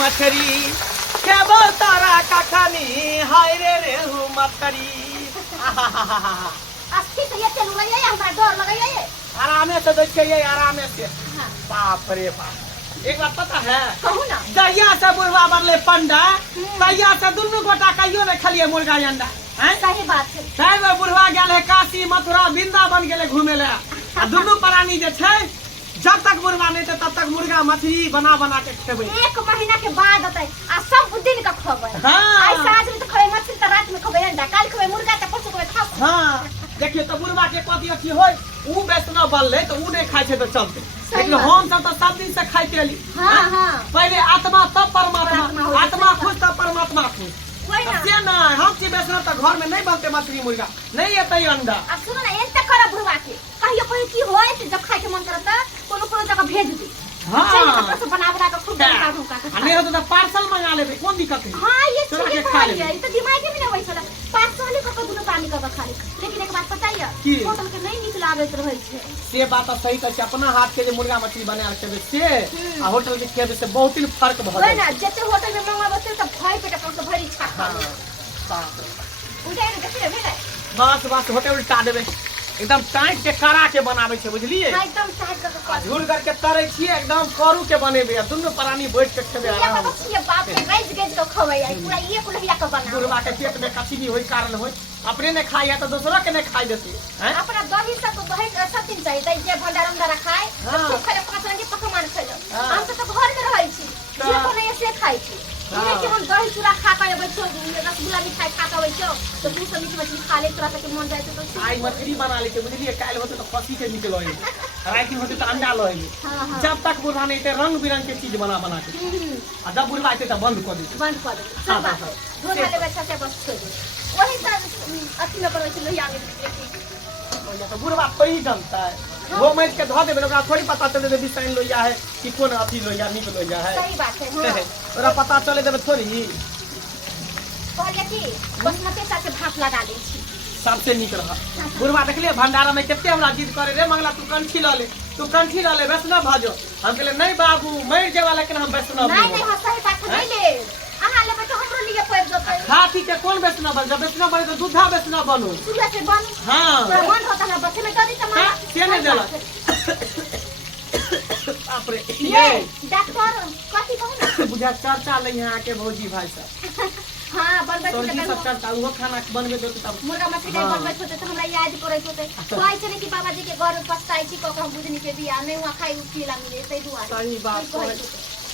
मछरी खेबो तारा कखनी हाय रे रेहू मछरी अस्सी तो ये चलू रही है हमरा डर लग रही है। आरामे से देखिए आरामे से। हाँ। बाप रे बाप एक बात पता है कहू ना जहिया से बुढ़वा बनले पंडा तहिया से दुनू गोटा कहियो ने खलिए मुर्गा अंडा हैं। सही बात है। चाहे बुढ़वा गेल है काशी मथुरा वृंदावन गेले घूमे ले आ दुनू प्राणी जे छै जब तक मुर्गा नहीं थे तब तक मुर्गा मछली बना बना के खेबे। एक महीना के बाद होता है आ सब दिन का खबर। हाँ। आज साँझ में तो खबे मछली तो रात में खबे अंडा कल खबे मुर्गा तो परसों खबे खाओ। हाँ देखिए तो बुढ़वा के कथी अथी होय ऊ वैष्णव बनले तो ऊ नहीं खाए छे तो चलते लेकिन हम सब तो सब दिन से खाइते एली। हाँ हाँ पहले आत्मा तब परमात्मा आत्मा खुश तब परमात्मा खुश वही ना। से ना हम की वैष्णव तो घर में नहीं बनते मछली मुर्गा नहीं एते अंडा। अब सुनो ना एक तक करा बुढ़वा के कहियो कोई की होय तो जब खाए के मन करता कोनो कोनो जगह भेज दे। हाँ। चाहिए तो परसों बना बना के खूब बना दूंगा। नहीं हो तो पार्सल मंगा लेबे कौन दिक्कत है। हाँ ये चलो ठीक के खा है लेबे। ये तो दिमाग में ना वही चला पार्सल का दुनो पानी का खा ले लेकिन एक बात पता है की? होटल के नहीं निक लागत रहे छे। से बात तो सही कहै छै अपना हाथ के जे मुर्गा मछली बनाल खेबे से आ होटल के खेबे से बहुत ही फर्क भ वही जाय ना जते होटल में मंगाबे तो भय पेट पर भरी छा खा ले। उठे ने देखे भेले बस बस होटल उल्टा देबे एकदम टाइट के करा के बनाबे छै बुझलिए। हां एकदम टाइट कर झूल करके तरै छियै एकदम करू के बनेबे आ दुनू प्राणी बैठ के खेबे ये आराम बात ये बाप रे गज गज के खवै है पूरा ये कुलहिया के बना। बुढ़वा के पेट में कथी भी होई कारण होई अपने ने खाई है तो दूसरा के ने खाई देती हैं। अपना दही सब तो दही सब दिन चाहिए त जे भंडार में रखाय हाँ। तो खाए पांच रंग के पकवान खइलो। हाँ। हम तो घर में रहै छी जे को नहीं से खाइ छी ये कि हम दही चूड़ा खा के बैठो रसगुल्ला मिठाई खा के बैठो तो तू सब मीठ मछली खा ले तोरा के मन जाए तो आई मछली बना ले के बुझलिए काल होते तो खसी के निकल आई रात होते तो अंडा लई हां हां जब तक बुढ़वा नहीं थे रंग बिरंग के चीज बना बना के आ जब बुढ़वा आते तो बंद कर देते बंद कर दे हाँ, सब बात हाँ, धो वाले बच्चा से बस छोड़ दे वही सब अथी में बनबै छी लोहिया में तो बुढ़वा थोड़ी जानता है वो मैच के धो देबे ओकरा थोड़ी पता चले दे बिसाइन लोइया है कि कौन अथी लोइया निक लोइया है। सही बात है हां ओकरा पता चले देबे थोड़ी कहलिए कि बासमती साथ भात लगा दै छी सबसे निक रहा। बुढ़वा देखलिए भंडारा में कितने हमरा जिद करे रे मंगला तू कंठी ल ले वैष्णव भाजो हम कहले नहीं बाबू मर जेवा लेकिन हम वैष्णव नहीं नहीं सही बात नहीं ले अहाँ लेबे तो हमरो लिए पैर जोते खाती के कौन वैष्णव बन जब वैष्णव बने तो दूधा वैष्णव बनो सूर्य से बन हाँ मन होता है बच्चे में करी तमा के नहीं देला बाप रे ये डॉक्टर कथी कहू ना बुझा चर्चा ले यहाँ के भौजी भाई साहब हां बनबै सब्जी सब चलता वो खाना बनबे देते तब मुर्गा मछली बनबै होते तो हमरा याद करैत होते कहै छै कि बाबा जी के घर में पछताई छी कक हम बुझनी के बिया नहीं हुआ खाई उठीला मिले तै दुआ सही बात है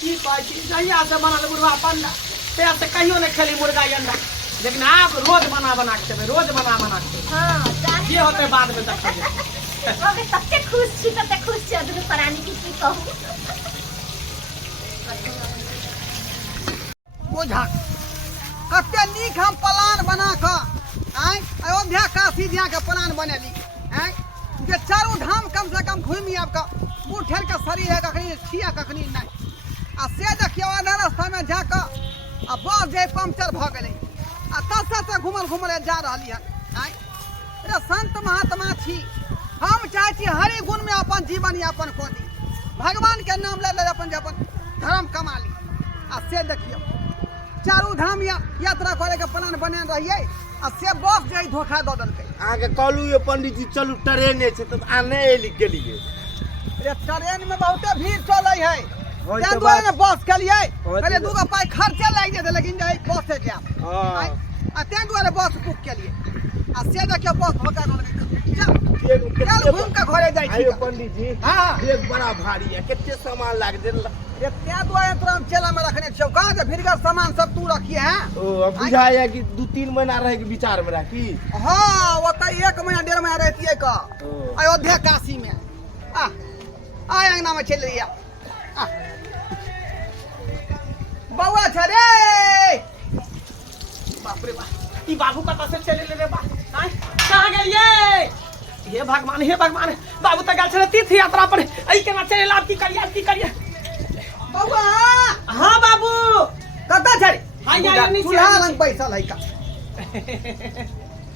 की कहै छी जहिया से बना ले बुढ़वा पंडा ते से कहियो नहीं खेली मुर्गा अंडा लेकिन आप रोज बना के खेबे रोज बना के हां जाने ये होते बाद में देखिए अबे तते खुश छी दुनु प्राणी की कहू बुझा कते नीक हम प्लान बना के आय अयोध्या काशी जा के प्लान बनेली आय जे चारों धाम कम से कम घूमी आपका मुँह ठेल के शरीर है कखनी छिया कखनी नहीं आ से देखियो आधा रास्ता में जाके आ बस जे पंक्चर भ गेलै आ तब से घूमल जा रही है आय रे संत महात्मा छी हम चाहे छी हरि गुण में अपन जीवन यापन कऽ दी भगवान के नाम ले अपन धर्म कमा ली आ से देखियो चारू धाम यात्रा करे के प्लान बने रहिए आ से बस जे धोखा दऽ देलकै आगे कहलू ये पंडित जी चलू ट्रेने से तो आने गेलिए रे ट्रेन में बहुते भीड़ चलै है होय तै तो दुआरे बात- बस केलिए होय तो पहले बात- दूगो पाई खर्चे लागि जेतै लेकिन जे बस से जायब हाँ। आ तै दुआरे बस बुक केलिए आ से देखियो बस धोखा दऽ देलकै चल घूम के घरे जाइ छी आइयो पंडित जी हाँ बैग बड़ा भारी है कितने सामान लाग दे रे तै दुआरे तोरा हम चेला में रखने छियौ कहाँ के भीड़गर सामान सब तू रखिए हैं ओ अब बुझाया कि 2-3 महीना रहे के विचार में राखी हाँ ओतै 1 महीना 1.5 महीना रहतिए का ओ। अयोध्या काशी में आ अंगना में चल रही बउआ छ रे बाप रे बाप ई बाबू कतऽ से चले ले रे बा आय कहाँ गेलिए हे भगवान बाबू तऽ गेल छले तीर्थ यात्रा पर आई केना चले लाभ की करिए बउआ हाँ बाबू कतऽ छ रे हाय यार नीचे चूल्हा रंग बैसल है का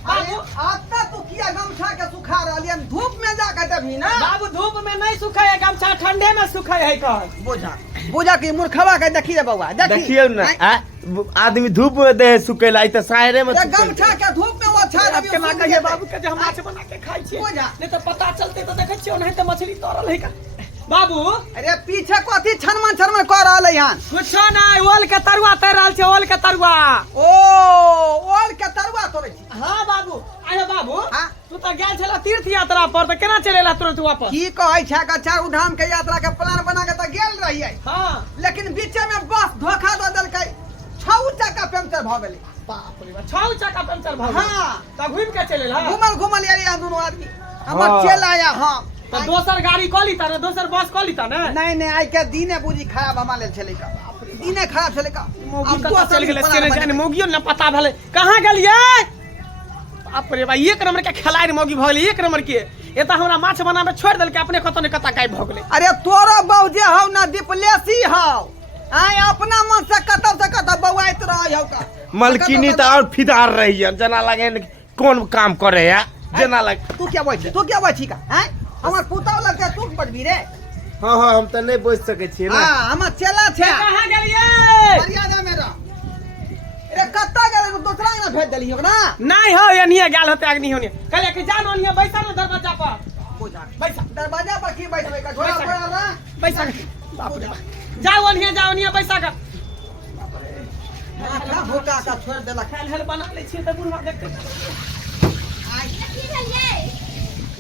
बाबू आता तू किया गमछा के सुखा रहलियन धूप में जाके देबही ना बाबू धूप में नहीं सुखाए गमछा ठंडे में सुखाए है कल बुझा बुझा की मूर्खवा के देखी रे बउआ देखियो ना आदमी धूप में दे सुखेला त सायरे में गमछा के धूप में वो छा अब केना कहिए बाबू के जे हम माछ बना के खाई छी बुझा। नहीं तो पता चलते तो देखे छियो नहीं तो मछली तोरल है का बाबू अरे पीछे कथी छनमन छनमन कर रहल हन कुछ नहीं ओल के तरुआ तैर रहल छै ओल के तरुआ ओ ओल के तरुआ तोड़े छी हाँ बाबू आयो बाबू हाँ? तू तो गेल छला तीर्थ यात्रा पर तो केना चलेला तुरंत वापस की कहै छै का चारू धाम के यात्रा के प्लान बना के त गेल रहियै हाँ लेकिन बीचे में बस धोखा दऽ देलकै 6 चक्का पंक्चर भ गेलै बाप रे बा 6 चक्का पंक्चर भ गेल हाँ। त घूम के चलेला घुमल यार यहाँ दोनों आदमी हमर हाँ। चल आया हाँ तो दोसर गाड़ी क लीता ने दोसर बस क लीता ने नहीं आई के दिने बुझी खराब हमा लेल छलै का दिने खराब छलै का मोगी कतऽ चल गेलै से नहीं जाने मोगियो न पता भेलै कहाँ गेलियै बाप रे बा एक नंबर के खिलाड़ी मोगी भ गेलै एक नंबर के ए त हमरा माछ बनाबे छोड़ देलकै अपने कतऽ ने कतऽ गायब भ गेलै अरे तोरो बहू जे हौ ना दीपलेसी हौ आय अपना मन से कतौ बौआइत रहौ का मलकिनी त और फिदार रही है जना लगे कौन काम करे है जना लगे तू क्या बैठी का हैं हमर पुतौ लग के तू पड़बी रे हाँ हाँ हम त नहीं बोझ सके छी ना हां हमर चला छै कहाँ गेलियै मर्यादा में रह रे कत्ता गेलै दूसरा ना भेज देलियो ना नहीं हो एनिए गेल होते अग्नि होने कहले कि जान ओनिए बैसा न दरवाजा पर बुझा बैसा दरवाजा पर की बैठबै का झोला बैसा। पड़ा ना बैसा बाप रे बा जाओ ओनिए बैसा कर माथा भूका का छोड़ देलक खेल हेल बना ले छियै त बुढ़वा देखते की भेलियै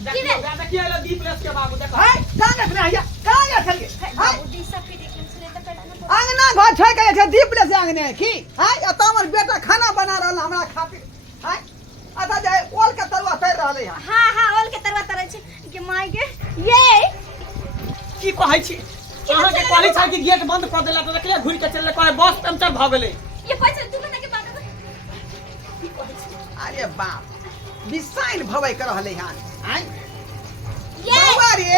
देखिए ले दीप लेस के बाबू देखो है कहां गए भैया कहां गए चल के बाबूजी सब के देखन छले त पेटा न अंगना घर छोड़ के छै दीप ले से अंगने की है अत हमर बेटा खाना बना रहल हमरा खातिर है अता जाय ओल के तरुआ तैर रहले है हां हां ओल के तरवा तरह छै के माय गे ये की कहै छी अहाँ के कहै छै कि गेट बंद कर देला त देखलिए घुर के चलले कहै बस पंक्चर भ गेलै ये पैसा तू ना के बात की कहै छी अरे बाप बिसाइन भवै कर रहले हन हैं ये बाबा रे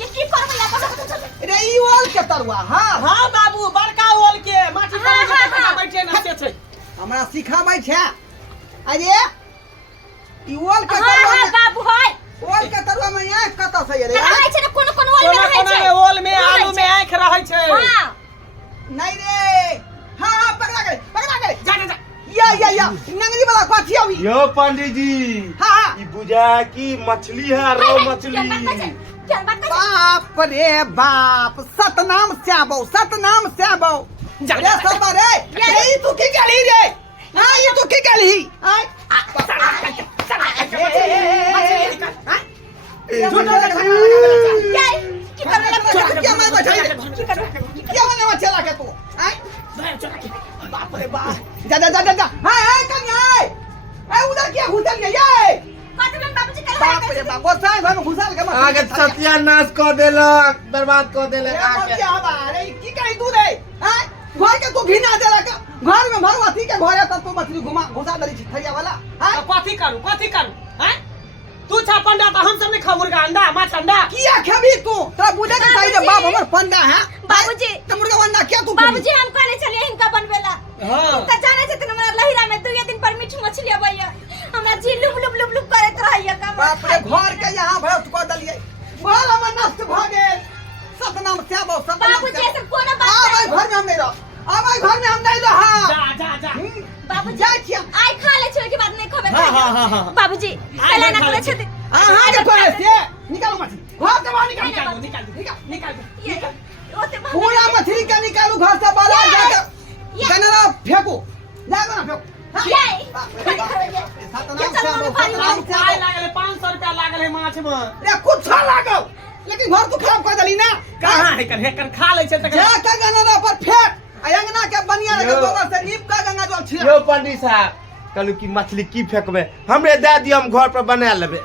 ये की करबै या रे ई ओल के तरुआ हां हां बाबू बड़का ओल के माटी पर हाँ, हाँ, हाँ। बैठे न से छै हमरा सिखाबै छै अरे ई ओल के हां तरुआ हां बाबू होय ओल के तरुआ में यहाँ कत से रे रहै छै न कोनो कोनो ओल में कोना रहै कोना छै में ओल में आलू में आंख रहै छै हां नहीं रे हां पकड़ा गए जा जा जा या नंगली वाला कथी अभी यो पंडित जी हां ई बुझा की मछली है रो मछली क्या बात कर बाप रे बाप सतनाम श्याबो जा, रे जा, सब रे ई तू की गली रे हां ये तू की गली हां ये की करबै क्या मैं बैठा क्या मैंने चला के तू हां बाप रे बाप जा हां कन्या ए उधर क्या घुसल गया ये कतबन बाबूजी कर बाप रे बाप वो साइड में घुसल के आगे सत्यानाश कर देलक बर्बाद कर देलक आके अरे की कही तू रे हैं घर के तू घिना देला का घर में भगवती के घर है तब तू मछली घुसा दरी थरिया वाला हैं कथी करू हैं तू छा पंडा त हम सब ने खा मुर्गा अंडा माछ अंडा किया खेबी तू तोरा बुझे के चाहिए जे बाप हमर पंडा है बाबूजी त मुर्गा अंडा क्या तू बाबूजी हम कहले छलिए हिनका बनवेला हां त जाने छथिन हमरा लहिरा में 2 दिन पर मीठ मछली अबैया हमरा जी लुब लुब लुब लुब करैत रहैया का बाप रे घर के यहाँ भरत कर दलिए घर हमर नष्ट भ गेल सतनाम श्याबो बाबूजी ऐसे कोनो बात आ भाई घर में हम नहीं रह आ भाई घर में हम नहीं रह जा बाबूजी जा किया आई खा ले छै के बाद नहीं खबे हां बाबूजी पहले ना करे छथिन हां के करे से निकालो मछली घर से बाहर निकाल ये ओते पूरा मछली का निकालू घर से बाहर जाकर गनरा फेंको जाकर ना फेंको पाई लागल 500 रुपया लागल है माछ में रे कुछ लागल लेकिन घर तू खराब कर दली ना कहां है कर खा ले छै त जाकर गनरा पर फेंक अंगना के बनिया लगे गोबर से नीप का गंगा जल छिड़क यो पंडित साहब कहलू की मछली की फेंकबे हमरे दे दियो हम घर पर बना लेबे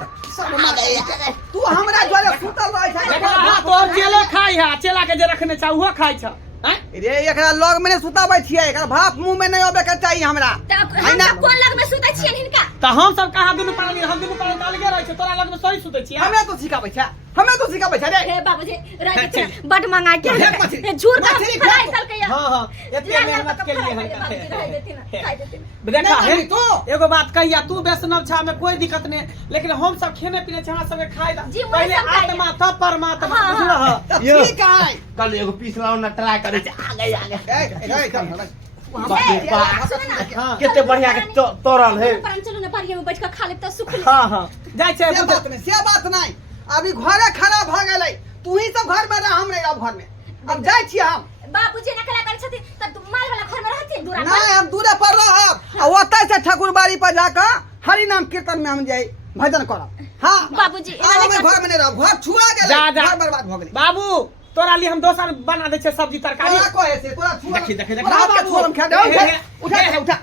तू हमरा द्वारे सुतल रह छै तो चेला खाई है चेला के जे रखने छ वो खाई छ हैं रे एकरा लग में सुताबै छियै एकरा भाप मुंह में नहीं आबे के चाहिए हमरा हम कोन लग में सुतै छियन हिनका तो हम सब कहा दुनू पानी हम दुनू पानी अलगे रहे छै तोरा लग में सही सुतै छी हमें तो सिखाबै छै रे हे बाबूजी रह दे बड मंगा के झूठ का खलाई चल के हां हां एते मेहनत के लिए बाबूजी रह देती ना खाई देती ना देखा नहीं, है तो। एगो बात कहिया तू वैष्णव छा में कोई दिक्कत नहीं लेकिन हम सब खेने पीने छै हमरा सबके खाई दा जी, वही पहले सब खाइए। आत्मा तब परमात्मा हाँ, बुझल ह तो यो। ठीक है कल एगो पीस लाओ ना ट्राई करे छै आगे ए चल बाप रे बाप। हां केते बढ़िया के तोरल है पर चलो ना बारिया में बैठ के खा ले त सुख ले हां हां जाय छै से बात नहीं अभी घरे खराब भ गेलै तू ही सब घर में रह हम नहीं रह घर में अब जाय छी हम बाबूजी ने कला करे छथिन त तू माल वाला घर में रहती दूरा पर नहीं हम दूरे पर रहब आ ओतै से ठाकुरबाड़ी पर जाकर हरि नाम कीर्तन में हम जाई भजन करब हां बाबूजी, हम घर में नहीं रहब घर छुआ गेलै जा जा घर बर्बाद भ गेलै बाबू तोरा लिए हम दोसर बना दै छै सब्जी तरकारी तोरा कहे से तोरा छुआ देखी देखी देखी रात के छोरम खा दे उठा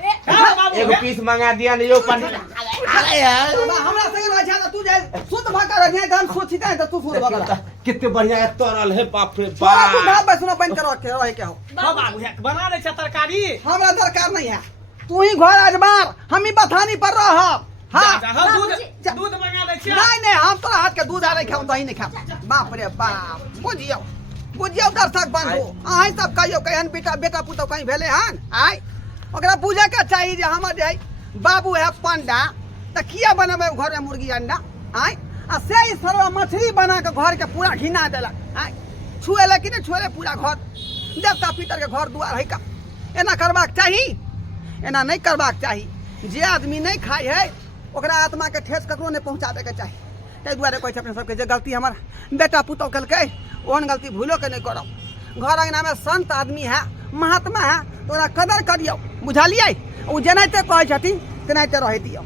बाबू एगो पीस मंगा दिया ने यो पानी अरे यार हमरा संगे रह जा तू जाय शुद्ध भकर रह त हम सोचिते त तू शुद्ध भकर कितने बढ़िया के तोरल है बाप रे छोरा तू बाप भात बसनो बंद कर के रह के हो बाबू बना दै छै तरकारी हमरा दरकार नहीं है तू ही घर अजबार हम ही बथानी पर रहब हां जा हम दूध जा। दूध मंगा दै छियै नहीं हम तोरा हाथ के दूध आ नहीं खाऊ दही नहीं खाऊ बाप रे बाप बुझियो दर्शक बंधु अहीं सब कहियो कहन बेटा पुतौ कहीं भेले हन आय ओकरा बुझे के चाहिए जे हमर जे बाबू है पंडा त किया बनबे घर में मुर्गी अंडा आय आ से ही सरवा मछली बना के घर के पूरा घिना देलक आय छुएले कि नहीं छुएले पूरा घर देवता पितर के घर दुआर है का एना करबाक चाही एना नहीं करबाक चाही जे आदमी नहीं खाई है ओकरा आत्मा के ठेस ककरो नहीं पहुंचाबे के चाही ताहि दुआरे कहै छै अपने सबके जे गलती हमर बेटा पुतौ केलकै ओहन गलती भूलो के नहीं करब घर अंगना में संत आदमी है महात्मा है तो ओकरा कदर करियौ बुझलियै ओ जेनाहिते कहै छथिन तेनाहिते रहै दियौ